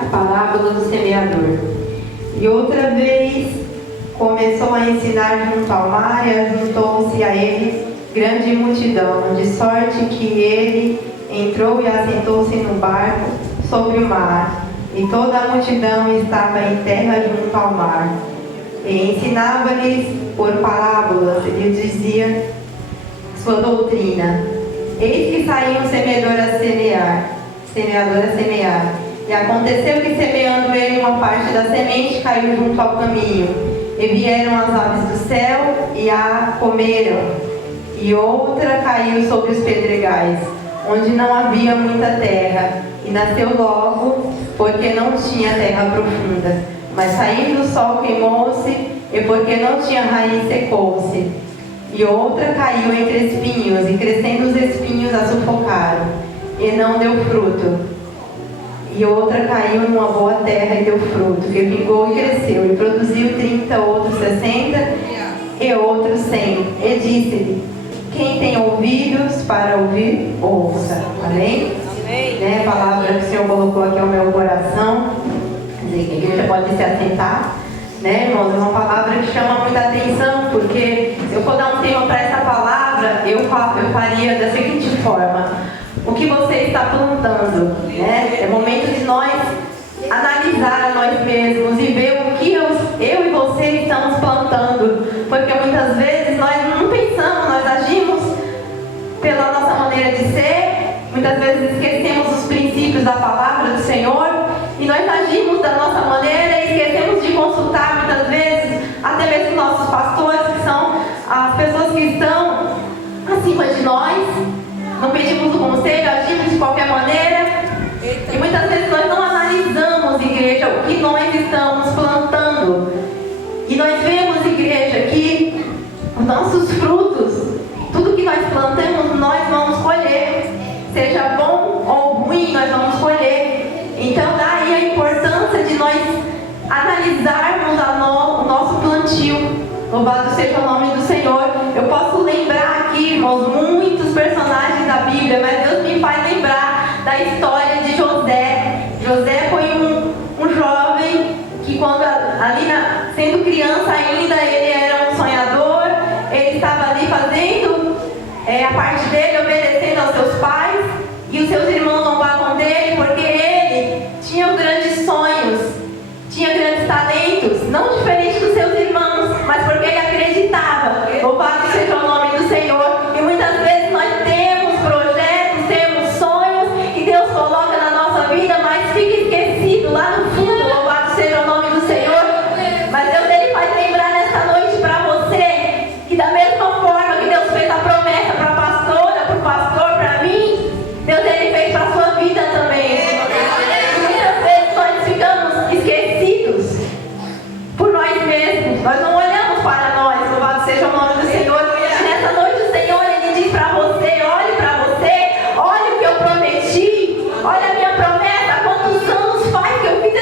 A parábola do semeador. E outra vez começou a ensinar junto ao mar e ajuntou-se a ele grande multidão, de sorte que ele entrou e assentou-se no barco sobre o mar, e toda a multidão estava em terra junto ao mar. E ensinava-lhes por parábolas, e lhes dizia sua doutrina. Eis que saiu um semeador a semear. E aconteceu que, semeando ele, uma parte da semente caiu junto ao caminho. E vieram as aves do céu e a comeram. E outra caiu sobre os pedregais, onde não havia muita terra. E nasceu logo, porque não tinha terra profunda. Mas saindo o sol queimou-se, e porque não tinha raiz secou-se. E outra caiu entre espinhos, e crescendo os espinhos a sufocaram, e não deu fruto. E outra caiu numa boa terra e deu fruto, que vingou e cresceu, e produziu 30, outros 60, e outros 100. E disse-lhe: quem tem ouvidos para ouvir, ouça. Amém? Amém. Né? A palavra que o Senhor colocou aqui ao meu coração. Quer dizer, que a igreja pode se assentar. Né, irmãos? É uma palavra que chama muita atenção, porque se eu for dar um tema para essa palavra, eu faria da seguinte forma: o que você está plantando, né? É momento de nós analisar a nós mesmos e ver o que eu e você estamos plantando, porque muitas vezes nós não pensamos, nós agimos pela nossa maneira de ser, muitas vezes esquecemos os princípios da palavra do Senhor e nós agimos da nossa maneira e esquecemos de consultar muitas vezes até mesmo nossos pastores, que são as pessoas que estão acima de nós. Não pedimos o conselho, agimos de qualquer maneira. E muitas vezes nós não analisamos, igreja, o que nós estamos plantando. E nós vemos, igreja, que os nossos frutos, tudo que nós plantamos, nós vamos colher. Seja bom ou ruim, nós vamos colher. Então daí a importância de nós analisarmos o nosso plantio. Louvado seja o nome do Senhor. Eu posso lembrar aqui, irmãos, muitos personagens da Bíblia, mas Deus me faz lembrar da história de José. José foi um jovem que, quando sendo criança ainda, ele era um sonhador. Ele estava ali fazendo a parte dele, obedecendo aos seus pais, e os seus irmãos zombavam dele porque ele tinha grandes sonhos, tinha grandes talentos, não diferente dos seus irmãos, mas porque ele acreditava. Louvado seja o nome do Senhor. E muitas vezes nós temos projetos, temos sonhos que Deus coloca na nossa vida, mas fica esquecido lá no fundo. Louvado seja o nome do Senhor. Mas Deus, ele faz lembrar nesta noite para você que, da mesma forma que Deus fez a promessa para a pastora, para o pastor, para mim, Deus, ele fez para a sua vida também. E muitas vezes nós ficamos esquecidos por nós mesmos. Nós não olhamos para nós. Louvado seja o nome do Senhor. E nessa noite o Senhor, ele diz para você: olhe para você, olhe o que eu prometi, olha a minha promessa. Quantos anos faz que eu fiz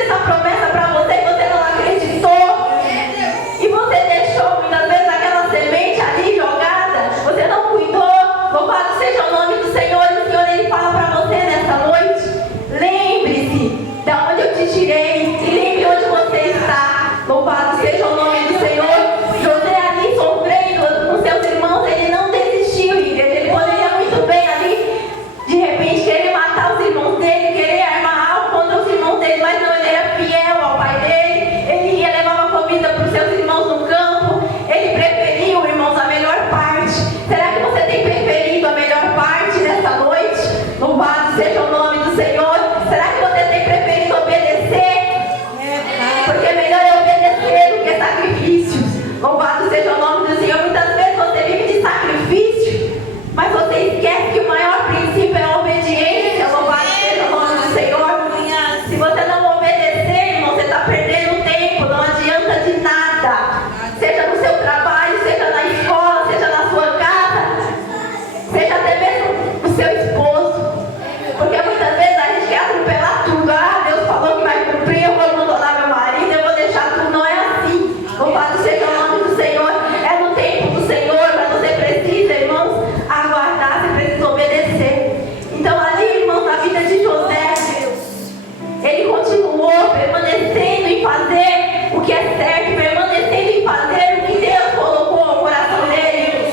fazer o que é certo, permanecendo em fazer o que Deus colocou no coração dele.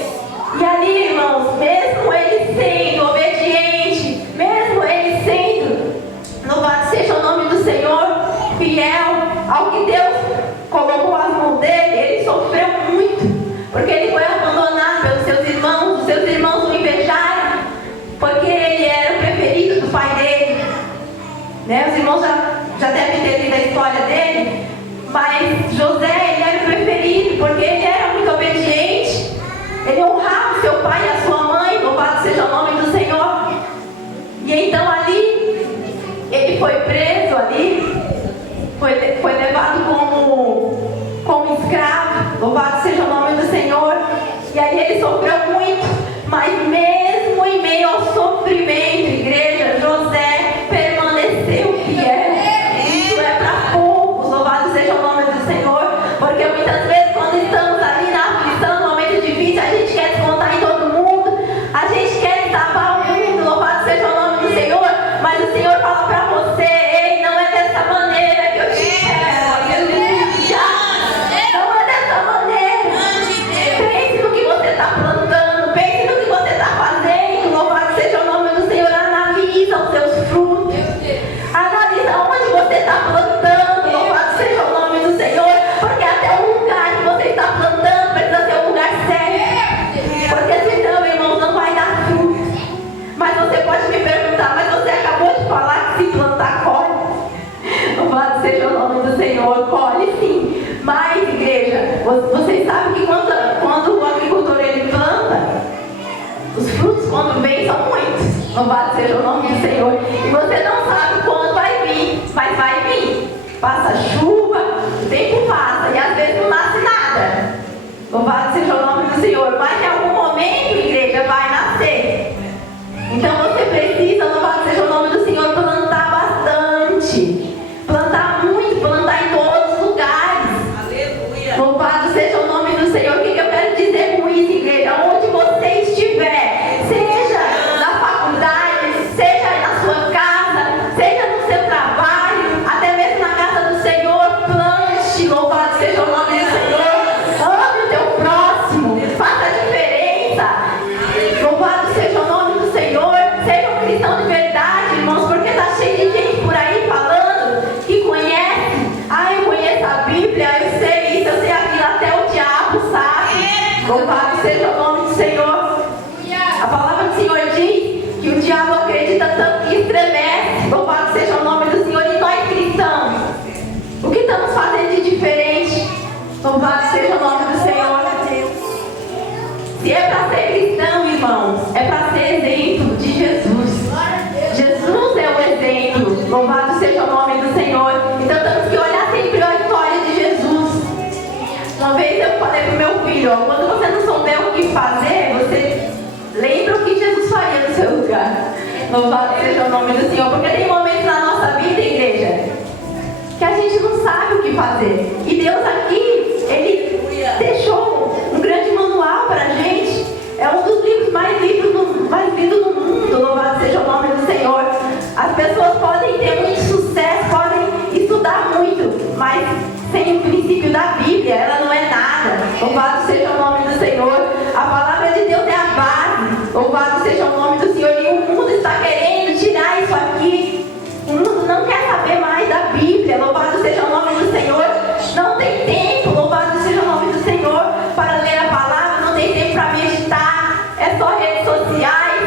E ali, irmãos, mesmo ele sendo obediente, mesmo ele sendo, louvado seja o nome do Senhor, fiel ao que Deus colocou as mãos dele, ele sofreu muito, porque ele foi abandonado pelos seus irmãos, os seus irmãos o invejaram, porque ele era o preferido do pai dele. Né? Os irmãos já devem ter lido a história dele, mas José, ele era o preferido, porque ele era muito obediente, ele honrava o seu pai e a sua mãe, louvado seja o nome do Senhor. E então ali, ele foi preso ali, foi levado como escravo, louvado seja o nome do Senhor. E aí ele sofreu muito, mas mesmo em meio ao sofrimento, igreja, José permaneceu fiel. Isso é para poucos, louvado seja o nome do Senhor, porque muitas vezes quando estamos ali na aflição, no momento difícil, a gente quer descontar em todo mundo, a gente quer tapar o mundo, louvado seja o nome do Senhor, mas o Senhor fala para você: ei, não é dessa maneira que eu te quero, aleluia, não é dessa maneira. Pense no que você está plantando, pense no que você está fazendo, louvado seja o nome do Senhor. Analisa os seus frutos, analisa onde você está plantando, louvado seja o nome do Senhor, porque até o lugar que você está plantando precisa ser o lugar certo, porque senão, irmãos, não vai dar fruto. Mas você pode me perguntar: mas você acabou de falar que se plantar, colhe. Louvado seja o nome do Senhor, colhe sim. Mas, igreja, vocês sabem que quando o agricultor ele planta, os frutos quando vêm são muitos. Louvado seja o nome do Senhor. E você não sabe quando vai vir, mas vai vir. Passa chuva, o tempo passa e às vezes não nasce nada. Louvado seja o nome do Senhor. Mas em algum momento, igreja, vai nascer. Então você precisa, louvado seja o nome do Senhor, plantar bastante. Plantar muito, plantar em todos os lugares. Aleluia. Louvado seja o nome do Senhor. O que eu quero dizer com isso, igreja? Onde você estiver, seja na faculdade, seja na sua casa, seja no seu trabalho, até mesmo na casa do Senhor, plante, louvado seja o nome do Senhor. Ame o teu próximo, faça a diferença. Louvado seja o nome do Senhor. Seja um cristão de verdade, irmãos, porque está cheio de gente por aí falando que conhece. Ah, eu conheço a Bíblia, eu sei isso, eu sei aquilo, até o diabo sabe. Louvado seja o nome do Senhor. A palavra do Senhor diz que o diabo acredita tanto que estremece. Louvado seja o nome do Senhor. E nós cristãos, o que estamos fazendo de diferente? Louvado seja o nome do Senhor. Se é para ser cristão, irmãos, é para ser exemplo de Jesus. Jesus é o exemplo. Louvado seja o nome do Senhor. Então temos que olhar sempre a história de Jesus. Uma vez eu falei para o meu filho: ó, quando você não souber o que fazer, você lembra o que Jesus faria no seu lugar. Louvado seja o nome do Senhor. Porque tem momentos na nossa vida, igreja, que a gente não sabe o que fazer. E Deus aqui, Ele deixou um grande manual para a gente. É um dos livros mais lidos do mundo. Louvado seja o nome do Senhor. As pessoas podem ter muito sucesso, podem estudar muito, mas sem o princípio da Bíblia, ela não é nada. Louvado seja o nome do Senhor. A palavra de Deus é a base. Louvado seja o nome do Senhor. E o mundo está querendo tirar isso aqui. O mundo não quer saber mais da Bíblia. Louvado seja o nome do Senhor. Não tem tempo, louvado seja o nome do Senhor, para ler a palavra. Não tem tempo para meditar. É só redes sociais,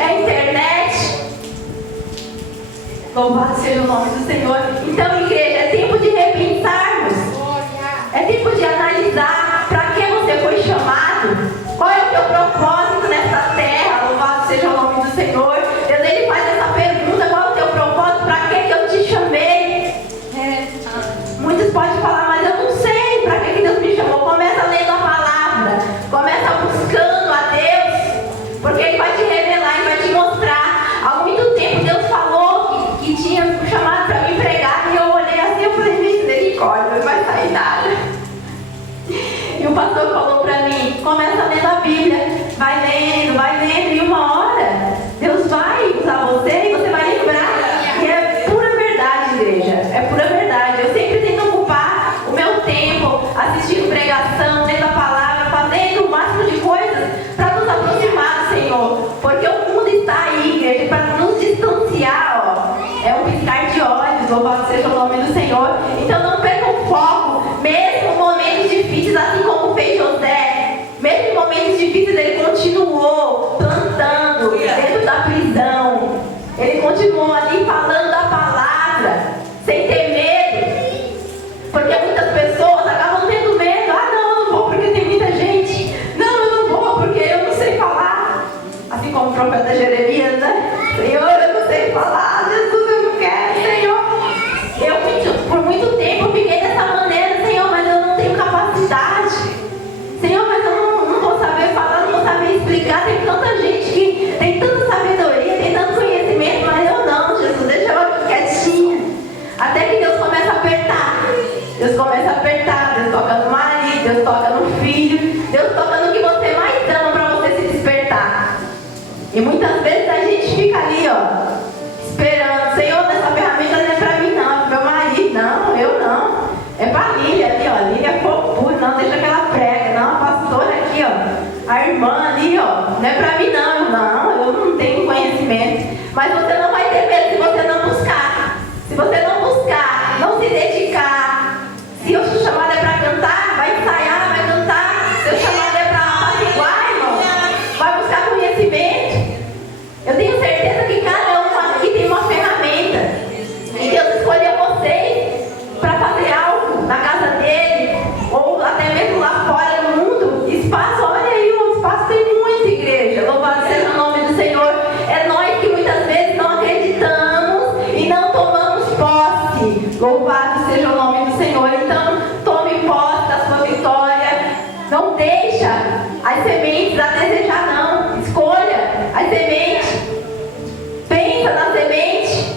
é internet. Louvado seja o nome do Senhor. Então, igreja, é tempo de repensarmos. É tempo de analisar para que você foi chamado. Qual é o teu propósito nessa terra? Louvado seja o nome do Senhor. Deus, Ele faz essa pergunta: qual é o teu propósito? Para que eu te chamei? Muitos podem falar: mas eu não sei para que Deus me chamou. Começa lendo a palavra. Começa buscando a Deus. Porque Ele vai te revelar, Ele vai te mostrar. Há muito tempo Deus falou que tinha chamado para me pregar. E eu olhei assim, eu falei: misericórdia, não vai sair nada. E o pastor falou para mim: começa lendo a Bíblia. Vai lendo, e uma hora Deus vai usar você e você vai lembrar. E é pura verdade, igreja. É pura verdade. Eu sempre tento céus. Louvado seja o nome do Senhor. Então não perca o foco, mesmo em momentos difíceis, assim como fez José. Mesmo em momentos difíceis, ele continuou plantando dentro da prisão. Ele continuou ali falando a palavra, sem ter medo. Porque muitas pessoas acabam tendo medo. Ah, não, eu não vou porque tem muita gente. Não, eu não vou porque eu não sei falar. Assim como o profeta Jeremias, né? Senhor, eu não sei falar. Jesus, eu não quero, Senhor. Por muito tempo, eu fiquei dessa maneira. Senhor, mas eu não tenho capacidade. Senhor, mas eu não vou saber falar, não vou saber explicar. Tem tanta gente que tem tanta sabedoria, tem tanto conhecimento, mas eu não, Jesus, deixa eu aqui quietinha. Até que Deus começa a apertar. Deus começa a apertar. Deus toca no marido, Deus toca no filho, Deus toca no que você mais ama para você se despertar. E muitas vezes a gente fica ali, ó, esperando. Senhor, essa ferramenta não é para mim não, meu marido, não, eu não. É para a Lília ali, ó, Lília é fofura, não, deixa que ela prega, não, a pastora aqui, ó, a irmã ali, ó, não é para mim não, eu não tenho conhecimento. Mas você não vai ter medo se você não buscar. Se você não buscar, não se dedicar. Se o chamado é para cantar, vai ensaiar, vai cantar. Se o chamado é para apaziguar, irmão, vai buscar conhecimento. Eu tenho certeza que cada um aqui tem uma ferramenta. E Deus escolheu vocês para fazer algo na casa dele, ou até mesmo lá fora no mundo. Espaço, olha aí, o espaço tem muita igreja. Louvado seja o nome do Senhor. É nós que muitas vezes não acreditamos e não tomamos posse. Louvado seja o nome do Senhor. Então, tome posse da sua vitória. Não deixa as sementes a desejar, não. Escolha as sementes. Pensa na semente.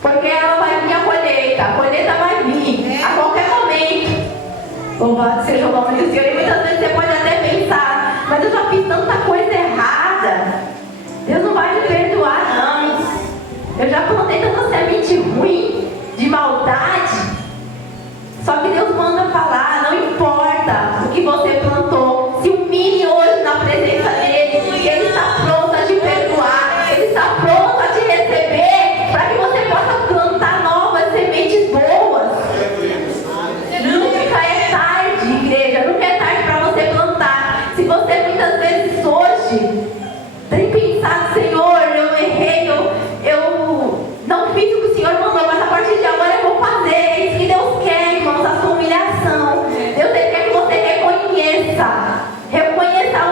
Porque ela vai vir a colheita vai vir a qualquer momento. Louvado seja o nome do Senhor. E muitas vezes você pode até pensar, mas eu já fiz tanta coisa errada, Deus não vai me perdoar não. Eu já plantei tanta semente ruim, de maldade. Só que Deus manda falar, não importa o que você plantou, se humilhe hoje na presença dele, e ele está pronto a te perdoar, ele está pronto a te receber, para que você possa plantar novas sementes boas. Nunca é tarde, igreja, nunca é tarde para você plantar. Se você muitas vezes hoje tem pensado, Senhor, eu errei, eu não fiz o que o Senhor mandou, mas a partir de agora eu vou fazer. É isso que Deus quer, irmãos, a sua humilhação. Deus quer que você reconheça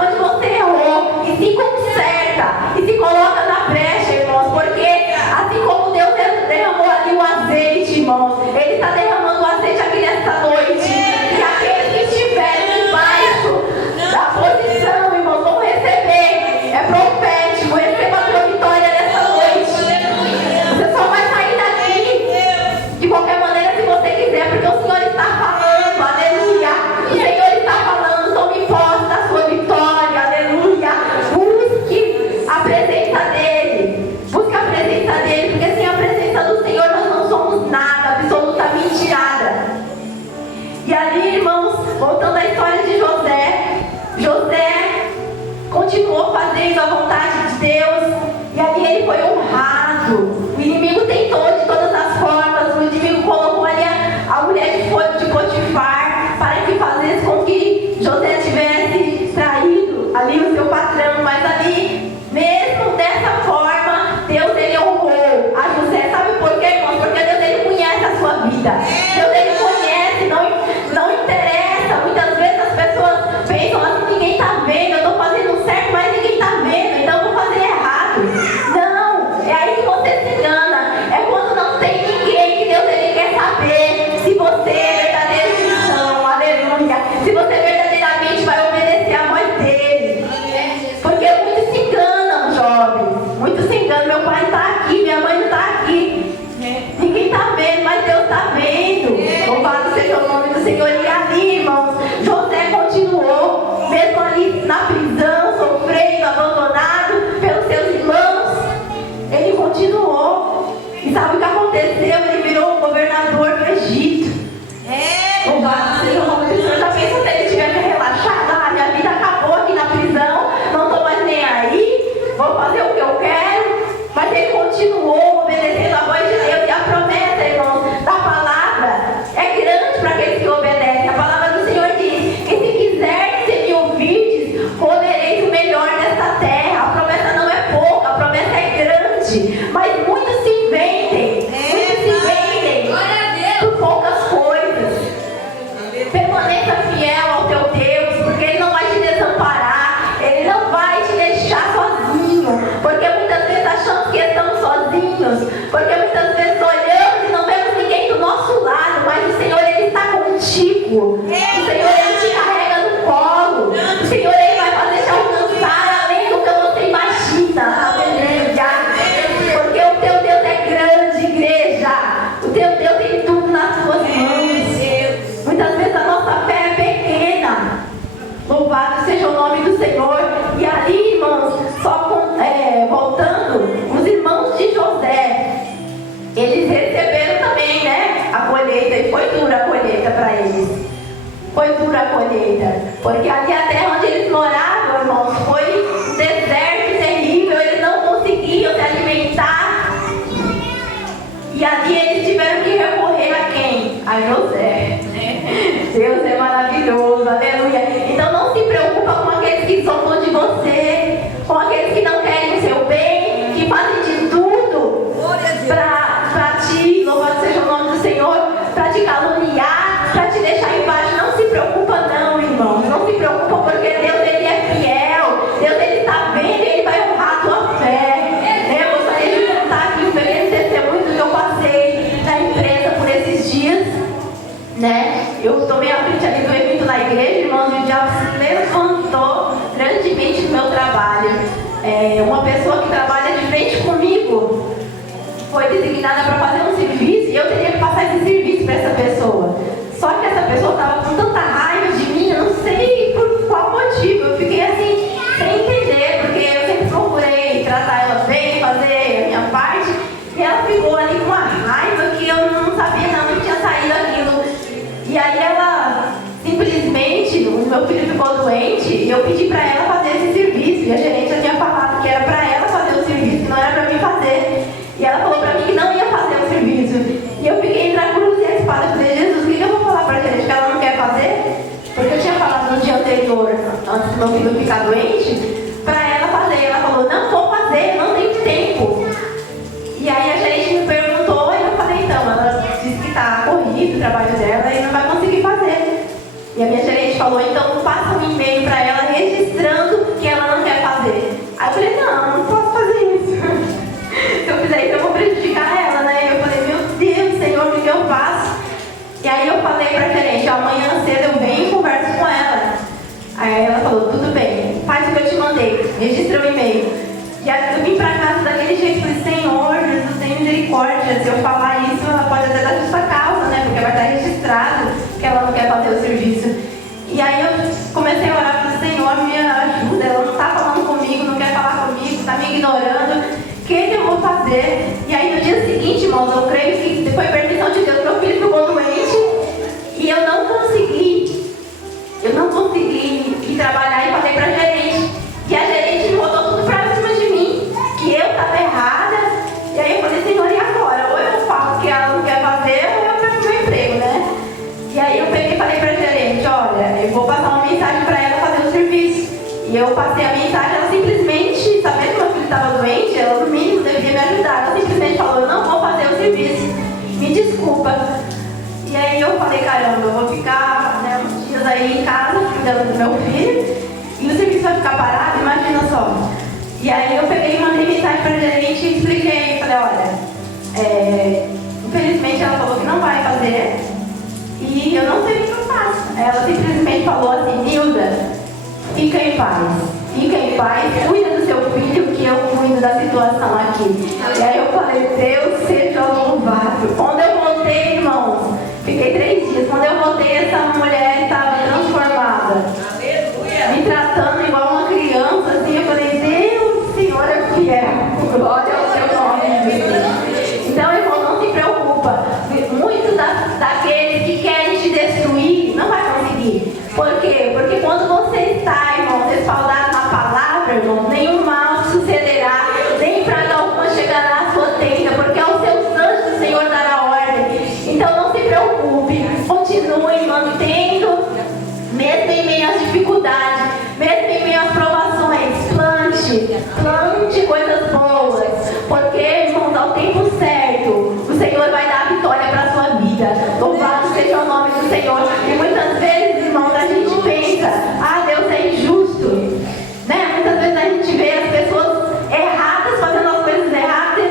onde você errou e se conserta e se coloca na brecha, irmãos, porque assim como Deus derramou ali o azeite, irmãos, Ele está derramando o azeite aqui nessa noite, e aqueles que estiverem debaixo da posição, irmãos, vão receber. É profético, receba a sua vitória nessa noite. Você só vai sair daqui de qualquer maneira se você quiser, porque o Senhor está falando, aleluia. O Senhor está falando, tome posse da sua vitória, aleluia. Busque a presença dele, porque sem a presença do Senhor nós não somos nada, absolutamente nada. E ali, irmãos, voltando à história de José continuou fazendo a vontade de Deus, e ali ele foi honrado. O inimigo tentou de todas as formas, o inimigo colocou ali a mulher de Potifar para que fazesse com que José tivesse traído ali o seu patrão, mas ali, mesmo dessa forma, Deus ele honrou a José. Sabe por quê, irmãos? Porque Deus ele conhece a sua vida. Deus ele conhece, não interessa. Muitas vezes as pessoas pensam assim, ninguém está vendo, eu estou fazendo certo, mas ninguém está vendo, então eu vou fazer errado. Não, é aí que você se engana. É quando não tem ninguém que Deus ele quer saber se você é verdadeiro cristão, aleluia. Se você verdadeiramente vai obedecer a voz dele. Porque muitos se enganam, jovens. Muitos se enganam. Meu pai está aqui, minha mãe não está aqui. Ninguém está vendo, mas Deus está vendo. Louvado seja o nome do Senhor. E ali, irmãos, José continuou, mesmo ali na prisão, sofrendo, abandonado pelos seus irmãos. Ele continuou. E sabe o que aconteceu? Ele virou o governador do Egito. Louvado seja o nome do Senhor. Já pensa se ele tivesse relaxado? Ah, minha vida acabou aqui na prisão, não estou mais nem aí, vou fazer o que eu quero. Mas ele continuou obedecendo a voz de Deus, e a eles receberam também, né, a colheita, e foi dura a colheita para eles. Foi dura a colheita, porque ali a terra onde eles moravam, irmãos, foi um deserto terrível, eles não conseguiam se alimentar. E ali eles tiveram que recorrer a quem? A José. Deus é maravilhoso, aleluia. Então não se preocupa com aqueles que zombam de você, com aqueles que não querem o seu bem, que fazem de tudo para te, louvado seja o nome do Senhor, para te caluniar, para te deixar embaixo. Não se preocupa não, irmãos. Não se preocupa, porque Deus, Ele é fiel. Deus, Ele está vendo e Ele vai honrar a tua fé. Eu gostaria de contar aqui um pequeno testemunho do que eu passei na empresa por esses dias, né? Eu tomei a frente ali do evento na igreja, irmãos, e o diabo se levantou grandemente no meu trabalho. Uma pessoa que trabalha de frente comigo foi designada para fazer um serviço e eu teria que passar esse serviço para essa pessoa. Só que essa pessoa estava com tanta raiva de mim, eu não sei por qual motivo. Eu fiquei assim, sem entender, porque eu sempre procurei tratar ela bem, fazer a minha parte, e ela ficou ali com uma raiva que eu não sabia, não tinha saído aquilo. E aí ela, simplesmente, o meu filho ficou doente e eu pedi para ela fazer esse serviço. E a gerente já tinha falado que era para ela fazer o serviço, que não era para mim fazer. E ela falou para mim que não ia fazer o serviço. E eu fiquei entre a cruz e a espada. Eu falei, Jesus, o que eu vou falar para a gerente? Que ela não quer fazer? Porque eu tinha falado no dia anterior, antes do meu filho ficar doente, para ela fazer. Ela falou, não vou fazer, não tenho tempo. E aí a gerente me perguntou e eu falei, então, ela disse que está corrido o trabalho dela e não vai conseguir fazer. E a minha gerente falou, então passa um e-mail para ela registrando que ela não quer fazer. Aí eu falei, não posso fazer isso. Se eu fizer isso eu vou prejudicar ela, né? E eu falei, meu Deus, Senhor, o que eu faço? E aí eu falei para a gerente, amanhã cedo eu venho e converso com ela. Aí ela falou, tudo bem, faz o que eu te mandei, registra o e-mail. E aí eu vim para casa daquele jeito, falei, Senhor, Jesus, tem misericórdia. Se eu falar isso, ela pode até dar justa causa, né? Porque vai estar registrado que ela não quer fazer o serviço. E aí eu comecei a orar para o Senhor, me ajuda, ela não está falando comigo, não quer falar comigo, está me ignorando. O que eu vou fazer? E aí no dia seguinte, irmãos, eu creio que foi permissão de Deus, meu filho ficou doente e eu não consegui ir trabalhar e falei para a gerente. E a gerente me botou tudo para cima de mim, que eu estava errada. E aí eu falei, Senhor, e agora? Ou eu falo que ela não quer fazer, ou eu perco meu emprego, né? E aí eu peguei e falei para a gerente, olha, eu vou passar uma mensagem para ela fazer o serviço. E eu passei a mensagem, ela simplesmente, sabendo que meu filho estava doente, ela no mínimo deveria me ajudar. Ela simplesmente falou, eu não vou fazer o serviço, me desculpa. E aí eu falei, caramba, eu vou ficar, né, uns dias aí em casa, cuidando do meu filho, e o serviço vai ficar parado, imagina só. E aí eu peguei e mandei mensagem para a gerente e expliquei, falei, olha, infelizmente ela falou que não vai fazer, e eu não sei o que eu faço. Ela simplesmente falou assim, Nilda, fica em paz, cuida do seu filho que eu cuido da situação aqui. E aí eu falei, Deus seja louvado. Quando eu voltei, irmãos, fiquei 3 dias. Quando eu voltei, essa mulher estava transformada. Aleluia. Me tratando igual uma criança, assim. Eu falei, Deus, Senhor é fiel. Glória ao seu nome. Então, irmão, não se preocupa. Muitos daqueles que querem te destruir, não vai conseguir. Por quê? Porque quando você está, irmão, respaldado na palavra, irmão, nenhum mal sucederá, nem praga alguma chegará à sua tenda, porque aos seus anjos o Senhor dará ordem. Então não se preocupe, continue mantendo, mesmo em meio às dificuldades, mesmo em meio às provações, plante coisas boas, porque, irmãos, ao tempo certo, o Senhor vai dar a vitória para a sua vida. Louvado seja o nome do Senhor. E muitas vezes, irmãos, a gente pensa, Deus é injusto, né? Muitas vezes a gente vê as pessoas erradas, fazendo as coisas erradas,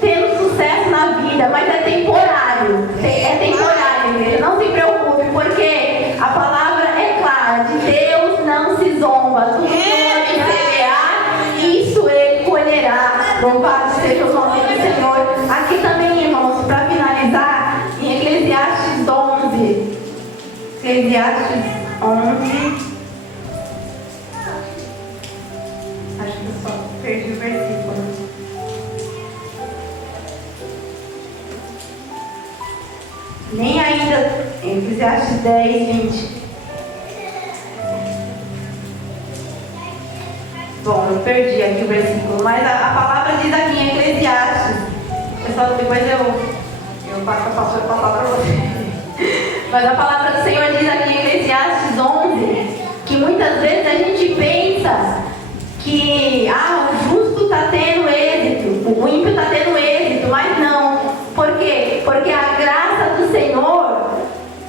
tendo sucesso na vida, mas é temporário, igreja. Não se preocupe, porque a palavra é clara, de Deus não se zomba. Tudo que o homem semear, isso ele colherá. Louvado seja o nome do Senhor. Aqui também, irmãos, para finalizar, em Eclesiastes 11. Eclesiastes 11. Acho que eu só perdi o versículo. Nem ainda, Eclesiastes 10, 20. Bom, eu perdi aqui o versículo, mas a palavra diz aqui em Eclesiastes. Pessoal, depois eu passo a palavra para você. Mas a palavra do Senhor diz aqui em Eclesiastes 11 que muitas vezes a gente pensa que o justo está tendo êxito, o ímpio está tendo êxito, mas não. Por quê? Porque a graça do Senhor,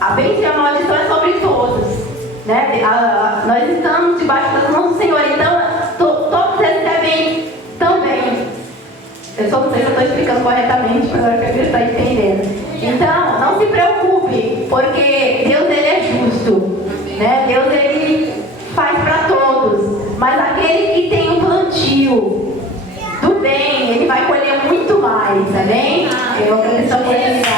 a bênção e a maldição é sobre todos, né? Nós estamos debaixo das mãos do Senhor, então todos recebem também. Eu só não sei se eu estou explicando corretamente, mas agora que eu estou entendendo. Então, não se preocupe, porque Deus ele é justo, né? Deus ele faz para todos, mas aquele que tem um plantio do bem, ele vai colher muito mais, amém? Eu vou acreditar por isso.